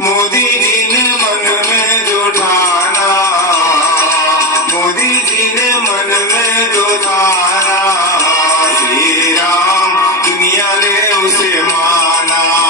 मोदी जी मन में जो ठाना, मोदी जी मन में जो ठाना, श्री राम दुनिया ने उसे माना।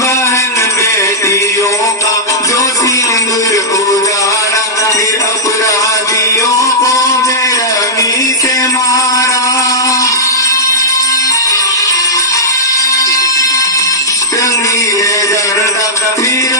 बहन बेटियों का, जो सिंदूर उजाड़ा फिर अपराधियों को बेरमी से मारा। रंगीले दर्द फिर